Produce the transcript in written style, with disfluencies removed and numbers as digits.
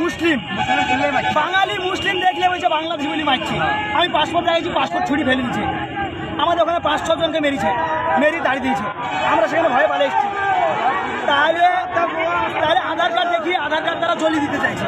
মুসলিম বাঙালি মুসলিম দেখলে বলছে বাংলাদেশ বলি মারছি। আমি পাসপোর্ট দেখাচ্ছি, পাসপোর্ট ছুরি ফেলে দিচ্ছে। আমাদের ওখানে 5-6 জনকে মেরেছে, মেরে দাঁড়িয়ে দিয়েছে। আমরা সেখানে ভয়ে পালিয়ে এসেছি। তাহলে আধার কার্ড দেখিয়ে আধার কার্ড তারা জ্বলিয়ে দিতে চাইছে।